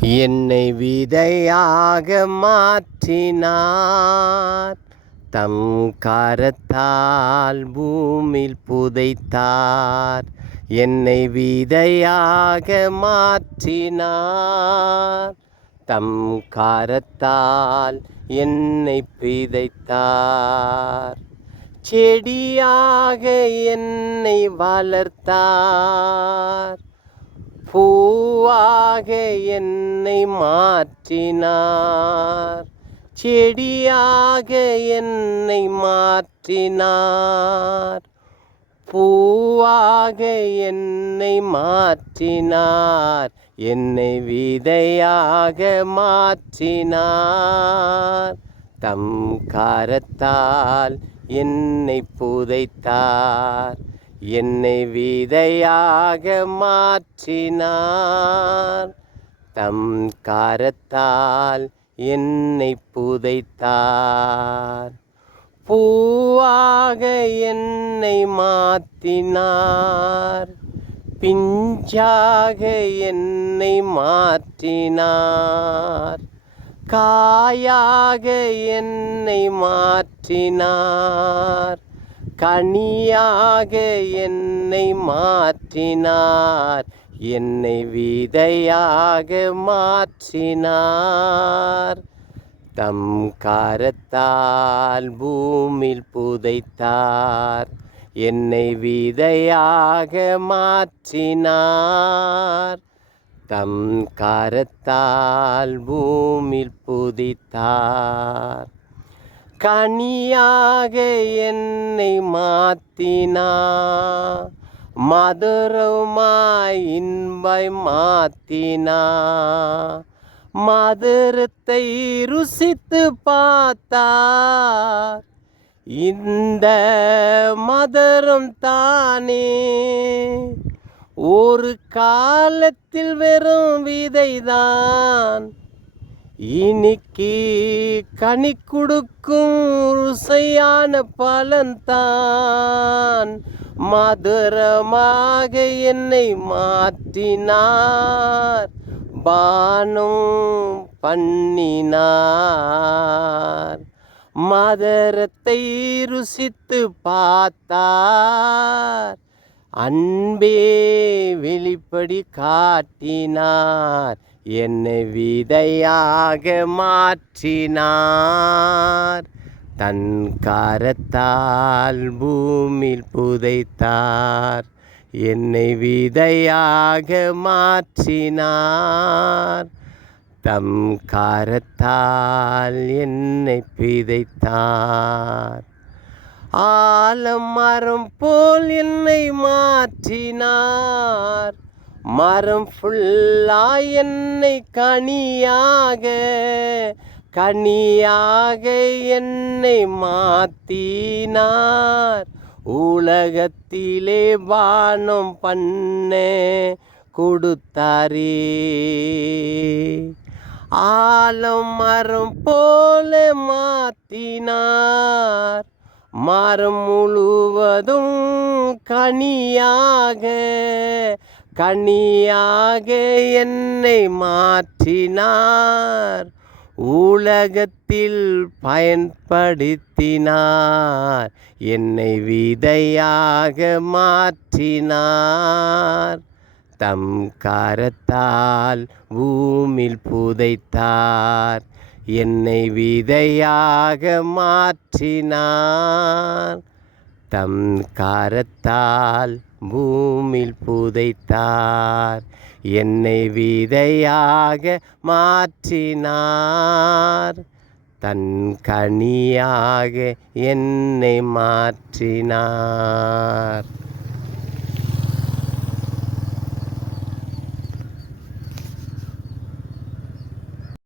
என்னை விதையாக மாற்றினார், தம் கரத்தால் பூமியில் புதைத்தார். என்னை விதையாக மாற்றினார், தம் கரத்தால் என்னை பிதைத்தார். செடியாக என்னை வளர்த்தார், பூவாக என்னை மாற்றினார். செடியாக என்னை மாற்றினார், பூவாக என்னை மாற்றினார். என்னை விதையாக மாற்றினார், தம் கரத்தால் என்னை புதைத்தார். என்னை விதையாக மாற்றினார், தம் கரத்தால் என்னை புதைத்தார். பூவாக என்னை மாற்றினார், பிஞ்சாக என்னை மாற்றினார். காயாக என்னை மாற்றினார், கனியாக என்னை மாற்றினார். என்னை விதையாக மாற்றினார், தம் கரத்தால் பூமியில் புதைத்தார். என்னை விதையாக மாற்றினார், தம் கரத்தால் பூமியில் புதைத்தார். கனியாக என்னை மாற்றினார், மதுரமாய் இன்பை மாற்றினார். மதுரத்தை ருசித்து பார்த்தார், இந்த மதுரம் தானே ஒரு காலத்தில் வெறும் விதைதான், இனிக்கு கனி கொடுக்கும் ருசியான பலன்தான். மதுரமாக என்னை மாற்றினார், பானம் பண்ணினார். மதுரத்தை ருசித்து பார்த்தார், அன்பே வெளிப்படி காட்டினார். என்னை விதையாக மாற்றினார், தன் கரத்தால் பூமியில் புதைத்தார். என்னை விதையாக மாற்றினார், தம் கரத்தால் என்னை பிதைத்தார். ஆலமரம் போல் என்னை மாற்றினார், மரம் ஃபுல்லா என்னை கனியாக என்னை மாற்றினார். உலகத்திலே பானம் பண்ண கொடுத்தாரே, ஆலமரம் போல மாற்றினார். மரம் முழுவதும் கனியாக என்னை மாற்றினார். உலகத்தில் பயன்படுத்தினார், என்னை விதையாக மாற்றினார். தம் கரத்தால் பூமியில் புதைத்தார். என்னை விதையாக மாற்றினார், தம் கரத்தால் பூமியில் புதைத்தார். என்னை விதையாக மாற்றினார், தன் கனியாக என்னை மாற்றினார்.